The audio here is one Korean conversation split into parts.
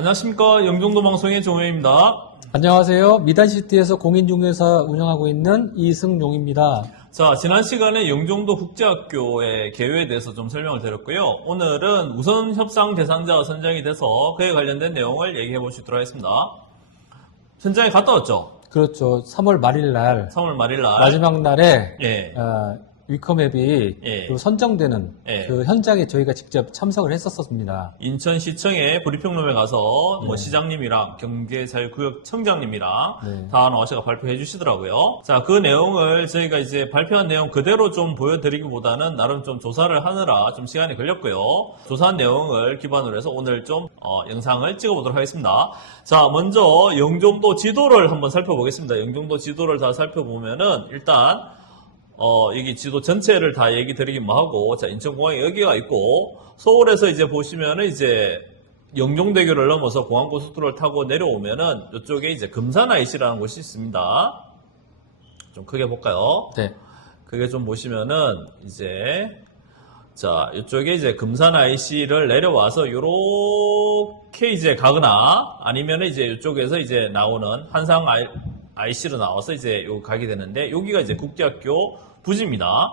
안녕하십니까. 영종도 방송의 정우영입니다. 안녕하세요. 미단시티에서 공인중개사 운영하고 있는 이승용입니다. 자, 지난 시간에 영종도 국제학교의 개요에 대해서 좀 설명을 드렸고요. 오늘은 우선 협상 대상자가 선정이 돼서 그에 관련된 내용을 얘기해 보시도록 하겠습니다. 현장에 갔다 왔죠? 그렇죠. 3월 말일 날 3월 말일 날. 마지막 날에 예. 위컴앱이 예. 선정되는 예. 그 현장에 저희가 직접 참석을 했었습니다. 인천시청의 브리핑룸에 가서 뭐 시장님이랑 경제자유구역청장님이랑 네. 다 나와서 발표해 주시더라고요. 자, 그 내용을 저희가 이제 발표한 내용 그대로 좀 보여드리기보다는 나름 좀 조사를 하느라 좀 시간이 걸렸고요. 조사한 내용을 기반으로 해서 오늘 좀 영상을 찍어보도록 하겠습니다. 자, 먼저 영종도 지도를 한번 살펴보겠습니다. 영종도 지도를 다 살펴보면은 일단 여기 지도 전체를 다 얘기 드리긴 뭐하고, 자, 인천공항에 여기가 있고, 서울에서 이제 보시면은 이제 영종대교를 넘어서 공항고속도로를 타고 내려오면은 이쪽에 이제 금산 IC라는 곳이 있습니다. 좀 크게 볼까요? 네. 그게 좀 보시면은 이제, 자, 이쪽에 이제 금산 IC를 내려와서 요렇게 이제 가거나 아니면은 이제 이쪽에서 이제 나오는 한상 IC로 나와서 이제 요 가게 되는데, 여기가 이제 국제학교 부지입니다.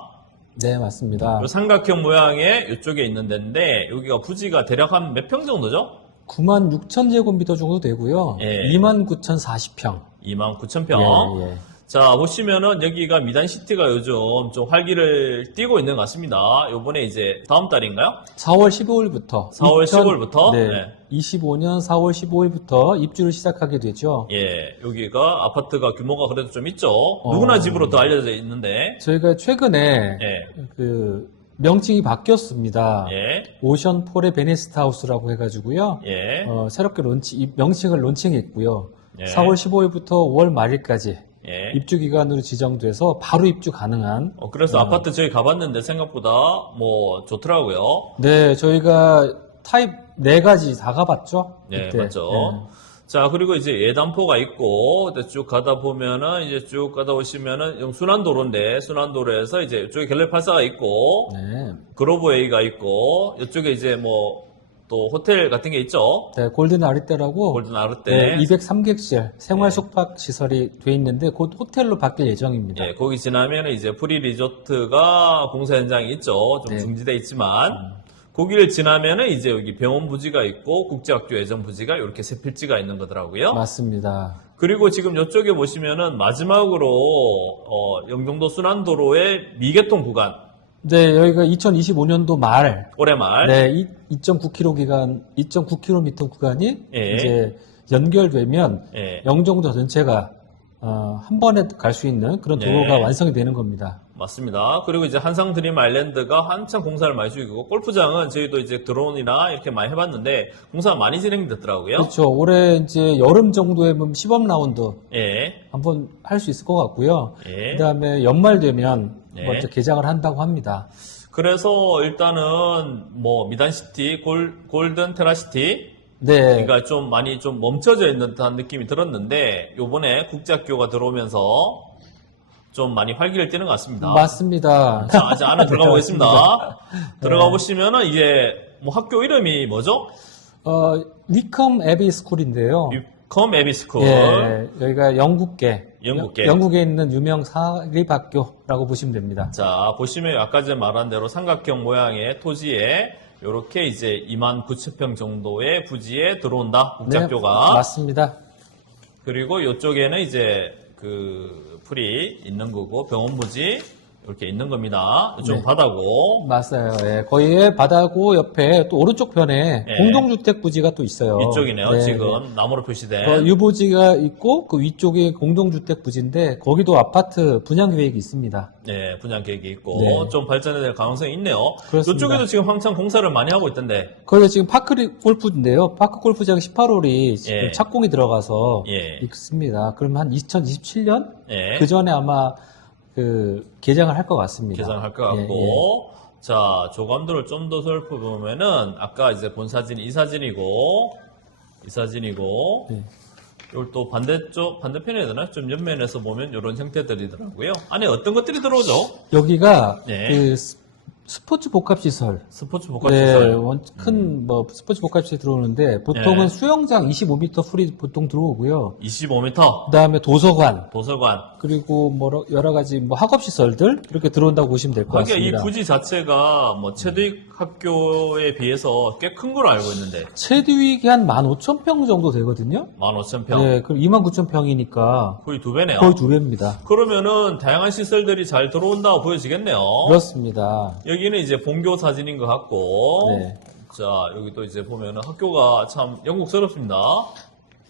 네, 맞습니다. 요 삼각형 모양의 이쪽에 있는 데인데, 여기가 부지가 대략 한 몇 평 정도죠? 96,000제곱미터 정도 되고요. 예. 29,040평. 29,000평. 예. 자, 보시면은 여기가 미단시티가 요즘 좀 활기를 띠고 있는 것 같습니다. 요번에 이제 다음 달인가요? 4월 15일부터. 4월 15일부터? 네. 네. 25년 4월 15일부터 입주를 시작하게 되죠. 예, 여기가 아파트가 규모가 그래도 좀 있죠. 누구나 집으로 더 알려져 있는데. 저희가 최근에 예, 그 명칭이 바뀌었습니다. 예, 오션폴의 베네스트 하우스라고 해가지고요. 예, 새롭게 이 명칭을 론칭했고요. 예. 4월 15일부터 5월 말일까지 예. 입주 기간으로 지정돼서 바로 입주 가능한. 그래서 아파트 저희 가봤는데 생각보다 뭐 좋더라고요. 네, 저희가 타입 4가지 다 가봤죠. 네, 그때. 맞죠. 네. 자, 그리고 이제 예단포가 있고, 쭉 가다 보면은, 이제 쭉 가다 오시면은, 순환도로인데, 순환도로에서 이제 이쪽에 갤러리팔사가 있고, 네. 그로브웨이가 있고, 이쪽에 이제 뭐, 또 호텔 같은 게 있죠. 네, 골든 아르떼라고 골든 아르떼. 네, 203객실 생활 숙박 시설이 돼 있는데 곧 호텔로 바뀔 예정입니다. 예, 거기 지나면 이제 프리 리조트가 공사 현장이 있죠. 좀 네. 중지돼 있지만, 거기를 지나면은 이제 여기 병원 부지가 있고, 국제학교 예전 부지가 이렇게 세 필지가 있는 거더라고요. 맞습니다. 그리고 지금 이쪽에 보시면은 마지막으로, 영종도 순환도로의 미개통 구간, 네, 여기가 2025년도 말, 올해 말. 네, 2.9km 구간이 예. 이제 연결되면 예, 영종도 전체가 한 번에 갈 수 있는 그런 도로가 네. 완성이 되는 겁니다. 맞습니다. 그리고 이제 한상 드림 아일랜드가 한참 공사를 많이 중이고, 골프장은 저희도 이제 드론이나 이렇게 많이 해봤는데, 공사가 많이 진행됐더라고요. 그렇죠. 올해 이제 여름 정도에 시범 라운드 예, 한번 할 수 있을 것 같고요. 예. 그다음에 연말 되면 네. 먼저 개장을 한다고 합니다. 그래서 일단은 뭐 미단시티, 골든 테라시티, 네, 그러니까 좀 많이 좀 멈춰져 있는 듯한 느낌이 들었는데, 요번에 국제학교가 들어오면서 좀 많이 활기를 띠는 것 같습니다. 맞습니다. 자, 이제 안에 들어가 보겠습니다. 들어가 보시면은 이게 뭐 학교 이름이 뭐죠? 위컴 애비 스쿨인데요. 유컴 에비스쿨. 예, 여기가 영국계, 영국계. 영국에 있는 유명 사립학교라고 보시면 됩니다. 자, 보시면 아까 전에 말한 대로 삼각형 모양의 토지에 요렇게 이제 29,000평 정도의 부지에 들어온다. 국제학교가. 네, 맞습니다. 그리고 이쪽에는 이제 그 풀이 있는 거고 병원 부지 이렇게 있는 겁니다. 이쪽 네. 바다고. 맞아요. 예, 거기에 바다고 옆에 또 오른쪽 편에 네. 공동주택 부지가 또 있어요. 이쪽이네요. 네, 지금 나무로 표시된. 유보지가 있고 그 위쪽이 공동주택 부지인데 거기도 아파트 분양 계획이 있습니다. 네, 분양 계획이 있고 네. 좀 발전해야 될 가능성이 있네요. 그렇습니다. 이쪽에도 지금 한창 공사를 많이 하고 있던데. 거기가 지금 파크 골프인데요. 파크 골프장 18홀이 지금 예. 착공이 들어가서 예. 있습니다. 그러면 한 2027년 예. 그 전에 아마 그 개장을 할 것 같습니다. 계산할 것 같고. 예, 예. 자, 조감도를 좀 더 살펴보면은 아까 이제 본 사진이 이 사진이고 네. 이걸 또 반대편에 해야 되나? 좀 옆면에서 보면 이런 형태들이더라고요. 안에 어떤 것들이 들어오죠? 여기가 네. 그 스포츠 복합시설. 스포츠 네, 복합시설. 큰 스포츠 복합시설 들어오는데 보통은 네. 수영장 25m 풀이 보통 들어오고요. 25m 그다음에 도서관 도서관. 그리고 여러 가지 학업 시설들 이렇게 들어온다고 보시면 될 것 하기야 이 같습니다. 부지 자체가 뭐 체득 학교에 비해서 꽤 큰 걸로 알고 있는데 체류익이 한 15,000평 정도 되거든요. 15,000평. 네, 그럼 29,000평이니까 거의 2배네요. 거의 2배입니다. 그러면은 다양한 시설들이 잘 들어온다고 보여지겠네요. 그렇습니다. 여기는 이제 본교 사진인 것 같고, 네. 자 여기 또 이제 보면은 학교가 참 영국스럽습니다.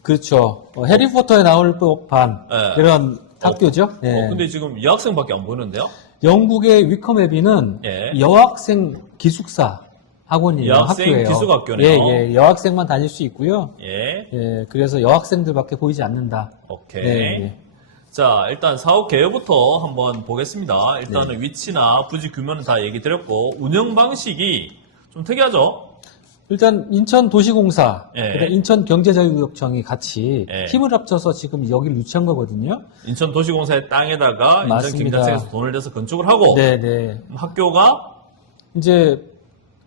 그렇죠. 해리포터에 나올 법한 네. 이런 학교죠. 네. 근데 지금 여학생밖에 안 보이는데요? 영국의 위컴 애비는 예. 여학생 기숙사 학원이에요. 여학생 학교예요. 기숙학교네요. 예, 예. 여학생만 다닐 수 있고요. 예, 예, 그래서 여학생들밖에 보이지 않는다. 오케이. 네, 네. 자, 일단 사업 개요부터 한번 보겠습니다. 일단은 네. 위치나 부지 규모는 다 얘기 드렸고, 운영 방식이 좀 특이하죠? 일단 인천도시공사, 예. 그다음 인천경제자유구역청이 같이 예. 힘을 합쳐서 지금 여기를 유치한 거거든요. 인천도시공사의 땅에다가 맞습니다. 인천경제청에서 돈을 내서 건축을 하고, 네, 네. 학교가 이제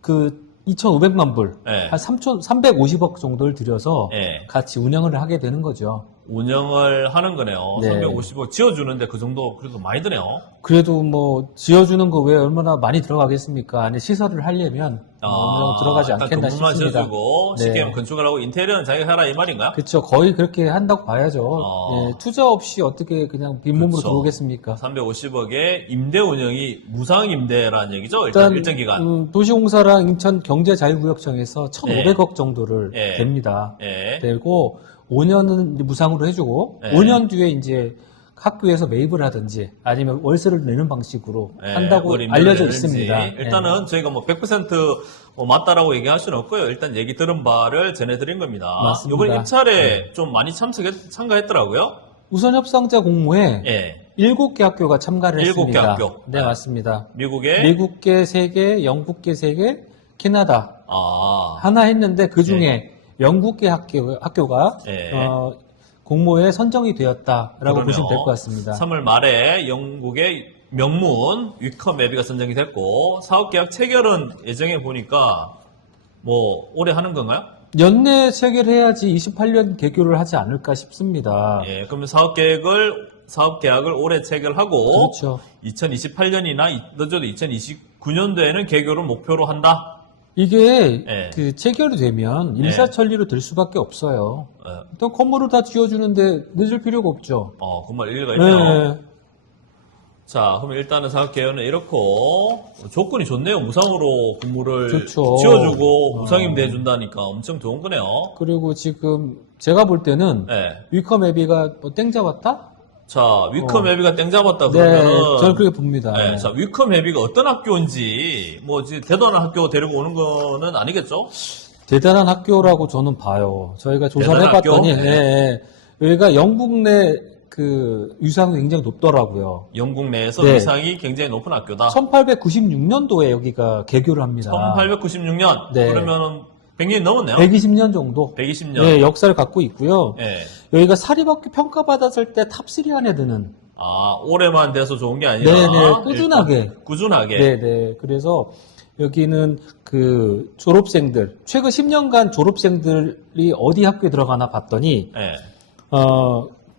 그 2,500만 불, 예. 한 350억 정도를 들여서 예. 같이 운영을 하게 되는 거죠. 운영을 하는 거네요. 네. 350억 지어주는데 그 정도 그래도 많이 드네요. 그래도 지어주는 거 왜 얼마나 많이 들어가겠습니까? 안에 시설을 하려면 어느 정도 들어가지 일단 않겠나 건물만 싶습니다. 지어주고 네. 쉽게 하면 건축을 하고 인테리어는 자기가 해라 이 말인가요? 그렇죠. 거의 그렇게 한다고 봐야죠. 어. 예, 투자 없이 어떻게 그냥 빈몸으로 그렇죠. 들어오겠습니까? 350억의 임대 운영이 무상 임대라는 얘기죠. 일단 일정 기간. 도시공사랑 인천경제자유구역청에서 1,500억 정도를 예. 됩니다. 예. 되고 5년은 무상으로 해주고 예. 5년 뒤에 이제 학교에서 매입을 하든지 아니면 월세를 내는 방식으로 예, 한다고 우리 알려져 면허를 있습니다. 내는지. 일단은 저희가 100% 맞다라고 얘기할 수는 없고요. 일단 얘기 들은 바를 전해드린 겁니다. 맞습니다. 이번 입찰에 좀 많이 참가했더라고요. 우선 협상자 공모에 예. 7개 학교가 참가를 7개 했습니다. 학교. 네, 네. 맞습니다. 미국의 미국계 3개, 영국계 3개, 캐나다 하나 했는데 그 중에 영국계 학교가 예. 공모에 선정이 되었다라고 그러네요. 보시면 될 것 같습니다. 3월 말에 영국의 명문 위컴 앱비가 선정이 됐고 사업 계약 체결은 예정해 보니까 뭐 올해 하는 건가요? 연내 체결해야지 28년 개교를 하지 않을까 싶습니다. 예, 그러면 사업 계약을 올해 체결하고 그렇죠. 2028년이나 늦어도 2029년도에는 개교를 목표로 한다. 이게 예. 그 체결이 되면 일사천리로 될 수밖에 없어요. 예. 또 건물을 다 지어주는데 늦을 필요가 없죠. 정말 일리가 있네요. 네. 자, 그럼 일단은 사업 계약은 이렇고 조건이 좋네요. 무상으로 건물을 좋죠. 지어주고 무상임대 해준다니까 엄청 좋은 거네요. 그리고 지금 제가 볼 때는 네. 위컴 애비가 땡 잡았다? 자, 위컴 앱비가 땡 잡았다 네, 그러면은 저는 그렇게 봅니다. 네, 자, 위컴 앱비가 어떤 학교인지 뭐 이제 대단한 학교 데리고 오는 거는 아니겠죠? 대단한 학교라고 저는 봐요. 저희가 조사를 대단한 해봤더니 학교? 여기가 영국 내 그 위상이 굉장히 높더라고요. 영국 내에서 네. 위상이 굉장히 높은 학교다. 1896년도에 여기가 개교를 합니다. 1896년 네. 그러면은 100년이 넘었네요. 120년 정도 120년. 네, 역사를 갖고 있고요. 예. 여기가 사립학교 평가받았을 때 탑3 안에 드는 올해만 돼서 좋은 게 아니라 네네, 꾸준하게. 일단 꾸준하게. 네네. 그래서 여기는 그 졸업생들, 최근 10년간 졸업생들이 어디 학교에 들어가나 봤더니, 예.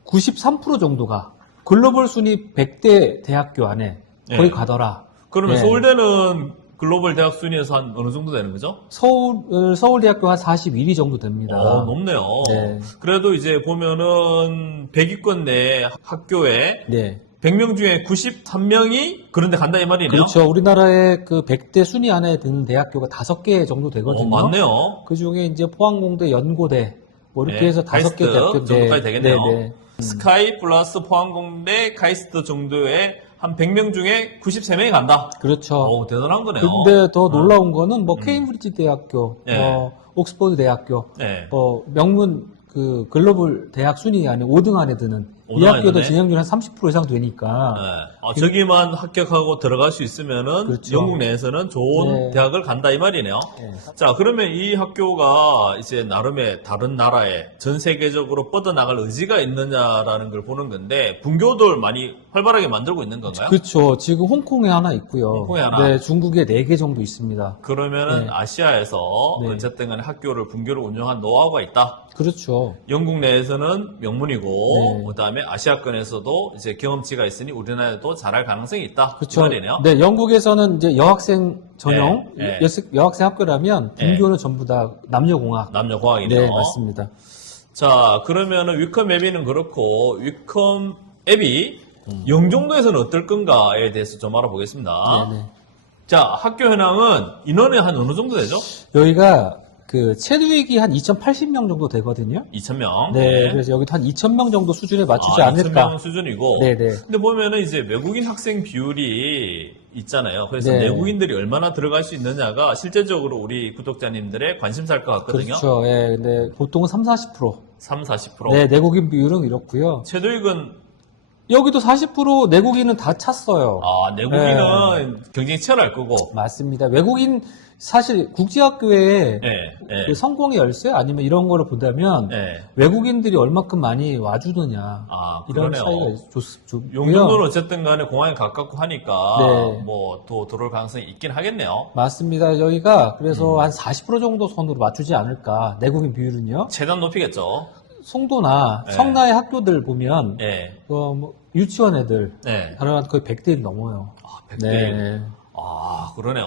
93% 정도가 글로벌 순위 100대 대학교 안에 거의 네. 가더라. 그러면 네. 서울대는 글로벌 대학 순위에서 한 어느 정도 되는 거죠? 서울대학교 한 41위 정도 됩니다. 높네요. 네. 그래도 이제 보면은 100위권 내 학교에 네. 100명 중에 93명이 그런데 간다 이 말이네요. 그렇죠. 우리나라의 그 100대 순위 안에 드는 대학교가 5개 정도 되거든요. 맞네요. 그 중에 이제 포항공대, 연고대, 뭐 이렇게 네, 해서 5개 카이스트 대학교 정도까지 되겠네요. 네. 스카이 플러스 포항공대 카이스트 정도에 한 100명 중에 93명이 간다. 그렇죠. 대단한 거네요. 근데 더 놀라운 거는 뭐 케임브리지 대학교, 네. 뭐 옥스퍼드 대학교, 네. 뭐 명문 그 글로벌 대학 순위 안에 5등 안에 드는 이 5등 안에 학교도 드네? 진학률 한 30% 이상 되니까 네. 저기만 합격하고 들어갈 수 있으면은 그렇죠. 영국 내에서는 좋은 네. 대학을 간다 이 말이네요. 네. 자, 그러면 이 학교가 이제 나름의 다른 나라에 전 세계적으로 뻗어나갈 의지가 있느냐라는 걸 보는 건데 분교들 많이 활발하게 만들고 있는 건가요? 그렇죠. 지금 홍콩에 하나 있고요. 홍콩에 하나? 네, 중국에 4개 정도 있습니다. 그러면은 네. 아시아에서 네. 어쨌든 간에 학교를 분교를 운영한 노하우가 있다. 그렇죠. 영국 내에서는 명문이고 네. 그다음에 아시아권에서도 이제 경험치가 있으니 우리나라에도 잘할 가능성이 있다. 그렇죠. 이 말이네요. 네, 영국에서는 이제 여학생 전용 네, 네. 여학생 학교라면 네. 분교는 전부 다 남녀공학. 남녀공학이네요. 네, 맞습니다. 자, 그러면은 위컴 앱이는 그렇고 위컴 앱이 영종도에서는 어떨 건가에 대해서 좀 알아보겠습니다. 네, 네. 자, 학교 현황은 인원이 한 어느 정도 되죠? 여기가 그 체류익이 한 2,080명 정도 되거든요. 2,000명. 네, 그래서 여기도 한 2,000명 정도 수준에 맞추지 2,000명 않을까. 수준이고. 네, 네. 근데 보면은 이제 외국인 학생 비율이 있잖아요. 그래서 네. 내국인들이 얼마나 들어갈 수 있느냐가 실제적으로 우리 구독자님들의 관심사일 것 같거든요. 그렇죠. 예, 근데 보통은 30-40%. 3, 40%. 네, 내국인 비율은 이렇고요. 최도익은 여기도 40% 내국인은 다 찼어요. 내국인은 경쟁이 치열할 거고. 맞습니다. 외국인 사실 국제학교에 네, 네. 그 성공의 열쇠 아니면 이런 거를 본다면 네. 외국인들이 얼마큼 많이 와주느냐 이런 그러네요. 차이가 좋고요. 용종도는 어쨌든 간에 공항에 가깝고 하니까 네. 뭐 더 들어올 가능성이 있긴 하겠네요. 맞습니다. 저희가 그래서 한 40% 정도 선으로 맞추지 않을까. 내국인 비율은요. 최단 높이겠죠. 송도나 네. 성나의 학교들 보면 네. 뭐 유치원 애들 네. 하루한 거의 100대 넘어요. 100대. 네. 그러네요.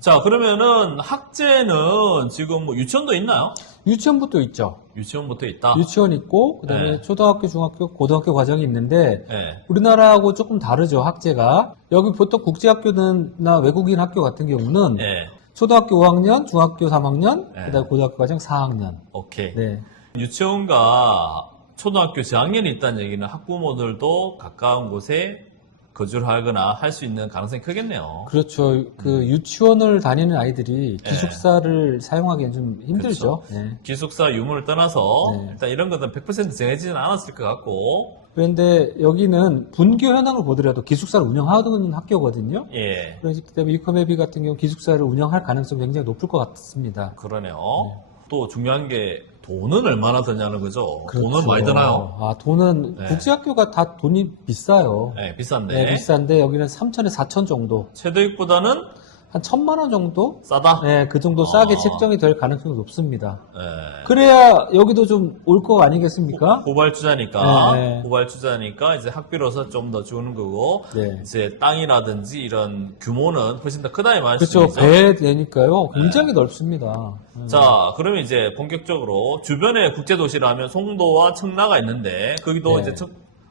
자, 그러면은 학제는 지금 뭐 유치원도 있나요? 유치원부터 있죠. 유치원부터 있다. 유치원 있고 그다음에 네. 초등학교, 중학교, 고등학교 과정이 있는데 네. 우리나라하고 조금 다르죠. 학제가. 여기 보통 국제학교나 외국인 학교 같은 경우는 네. 초등학교 5학년, 중학교 3학년, 네. 그다음에 고등학교 과정 4학년. 오케이. 네. 유치원과 초등학교 저학년이 있다는 얘기는 학부모들도 가까운 곳에 거주를 하거나 할 수 있는 가능성이 크겠네요. 그렇죠. 그 유치원을 다니는 아이들이 네. 기숙사를 사용하기엔 좀 힘들죠. 그렇죠. 네. 기숙사 유무를 떠나서 네. 일단 이런 것은 100% 정해지지는 않았을 것 같고, 그런데 여기는 분교 현황을 보더라도 기숙사를 운영하는 학교거든요. 예, 그렇기 때문에 유컴앱이 같은 경우 기숙사를 운영할 가능성이 굉장히 높을 것 같습니다. 그러네요. 또 중요한 게 돈은 얼마나 드냐는 거죠. 그렇죠. 돈은 많이 드나요? 돈은 네. 국제학교가 다 돈이 비싸요. 네, 비싼데. 네, 비싼데 여기는 3천에 4천 정도. 최저익보다는 한 1,000만 원 정도? 싸다. 네, 그 정도 싸게 아. 책정이 될 가능성이 높습니다. 네. 그래야 여기도 좀 올 거 아니겠습니까? 고발주자니까, 네. 고발주자니까 이제 학비로서 좀 더 주는 거고, 네. 이제 땅이라든지 이런 규모는 훨씬 더 크다 이 그렇죠. 말씀이죠. 배 되니까요. 굉장히 넓습니다. 자, 그러면 이제 본격적으로 주변에 국제도시라면 송도와 청라가 있는데 거기도 네. 이제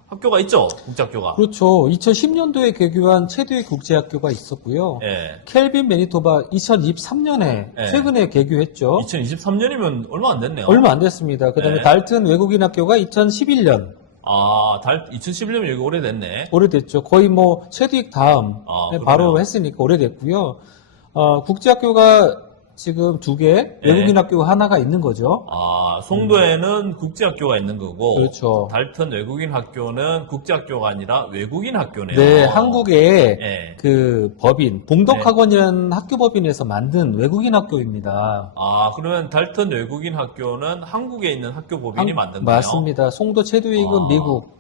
학교가 있죠, 국제학교가. 그렇죠. 2010년도에 개교한 최대의 국제학교가 있었고요. 예. 켈빈 매니토바 2023년에 네. 최근에 개교했죠. 2023년이면 얼마 안 됐네요. 얼마 안 됐습니다. 그다음에 네. 달튼 외국인 학교가 2011년 2011년 여기 오래됐네. 오래됐죠. 거의 뭐 최대익 다음 바로 그러네요. 했으니까 오래됐고요. 국제학교가 지금 2개, 외국인 학교가 하나가 있는 거죠. 송도에는 국제학교가 있는 거고, 그렇죠. 달튼 외국인 학교는 국제학교가 아니라 외국인 학교네요. 네, 한국의 예. 그 법인 봉덕학원이라는 학교 법인에서 만든 외국인 학교입니다. 그러면 달튼 외국인 학교는 한국에 있는 학교 법인이 만든 거예요? 맞습니다. 송도 최두익은 미국,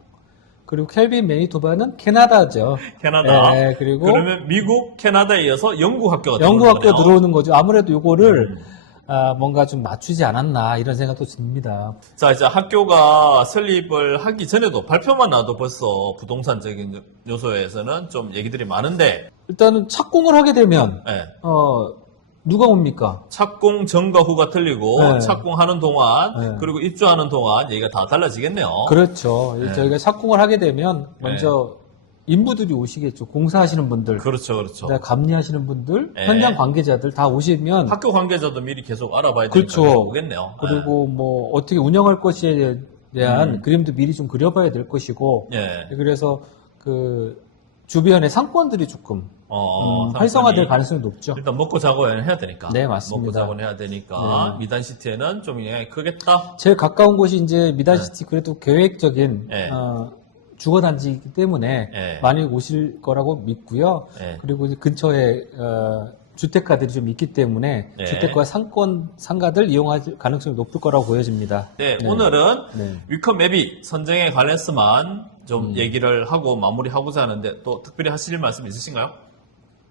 그리고 켈빈 매니토바는 캐나다죠. 캐나다. 네, 그리고 그러면 미국, 캐나다에 이어서 영국 학교가 영국 들어오는 학교 거네요. 들어오는 거죠. 아무래도 요거를 뭔가 좀 맞추지 않았나 이런 생각도 듭니다. 자, 이제 학교가 설립을 하기 전에도 발표만 나도 벌써 부동산적인 요소에서는 좀 얘기들이 많은데, 일단은 착공을 하게 되면 예, 누가 옵니까? 착공 전과 후가 틀리고 네. 착공하는 동안 네. 그리고 입주하는 동안 얘기가 다 달라지겠네요. 그렇죠. 네. 저희가 착공을 하게 되면 먼저 인부들이 오시겠죠. 공사하시는 분들, 그렇죠, 그렇죠. 그다음에 감리하시는 분들, 네. 현장 관계자들 다 오시면 학교 관계자도 미리 계속 알아봐야 되니까 그렇죠. 오겠네요. 그리고 뭐 어떻게 운영할 것에 대한 그림도 미리 좀 그려봐야 될 것이고 예. 그래서 그 주변의 상권들이 조금 활성화될 상권이 가능성이 높죠. 일단 먹고 자고는 해야 되니까. 네, 맞습니다. 먹고 자고는 해야 되니까 미단시티에는 좀 영향이 크겠다. 제일 가까운 곳이 이제 미단시티 그래도 계획적인 네. 주거단지이기 때문에 네. 많이 오실 거라고 믿고요. 네. 그리고 이제 근처에 주택가들이 좀 있기 때문에 네. 주택가 상가들 이용할 가능성이 높을 거라고 보여집니다. 네, 네. 오늘은 네. 위컴 앱이 선정에 관해서만 좀 얘기를 하고 마무리하고자 하는데 또 특별히 하실 말씀 있으신가요?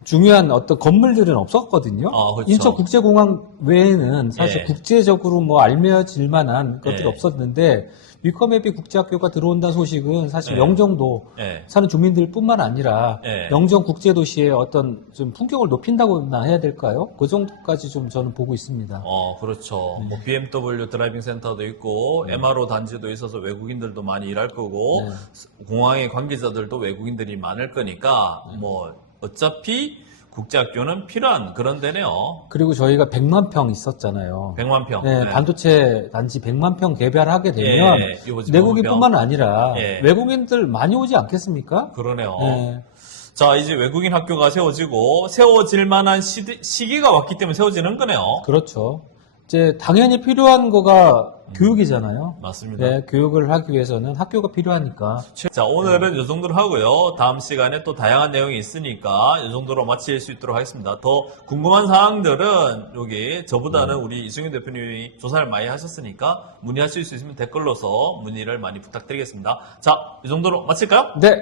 중요한 어떤 건물들은 없었거든요. 그렇죠. 인천국제공항 외에는 사실 예. 국제적으로 뭐 알려질 만한 것들이 예. 없었는데 위컴앱이 국제학교가 들어온다는 소식은 사실 예. 영종도 예. 사는 주민들뿐만 아니라 예. 영정 국제도시의 어떤 좀 품격을 높인다고나 해야 될까요? 그 정도까지 좀 저는 보고 있습니다. 그렇죠. 뭐 BMW 드라이빙 센터도 있고 MRO 단지도 있어서 외국인들도 많이 일할 거고 네. 공항의 관계자들도 외국인들이 많을 거니까 뭐 어차피 국제학교는 필요한 그런 데네요. 그리고 저희가 100만 평 있었잖아요. 100만 평. 네, 네. 반도체 단지 100만 평 개발하게 되면 예, 이거 지금 내국인뿐만 아니라 예. 외국인들 많이 오지 않겠습니까? 그러네요. 네. 자, 이제 외국인 학교가 세워질 만한 시기가 왔기 때문에 세워지는 거네요. 그렇죠. 이제 당연히 필요한 거가 교육이잖아요. 맞습니다. 네, 교육을 하기 위해서는 학교가 필요하니까. 자, 오늘은 이 정도로 하고요. 다음 시간에 또 다양한 내용이 있으니까 이 정도로 마칠 수 있도록 하겠습니다. 더 궁금한 사항들은 여기 저보다는 우리 이승윤 대표님이 조사를 많이 하셨으니까 문의하실 수 있으면 댓글로서 문의를 많이 부탁드리겠습니다. 자, 이 정도로 마칠까요? 네,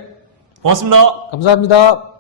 고맙습니다. 감사합니다.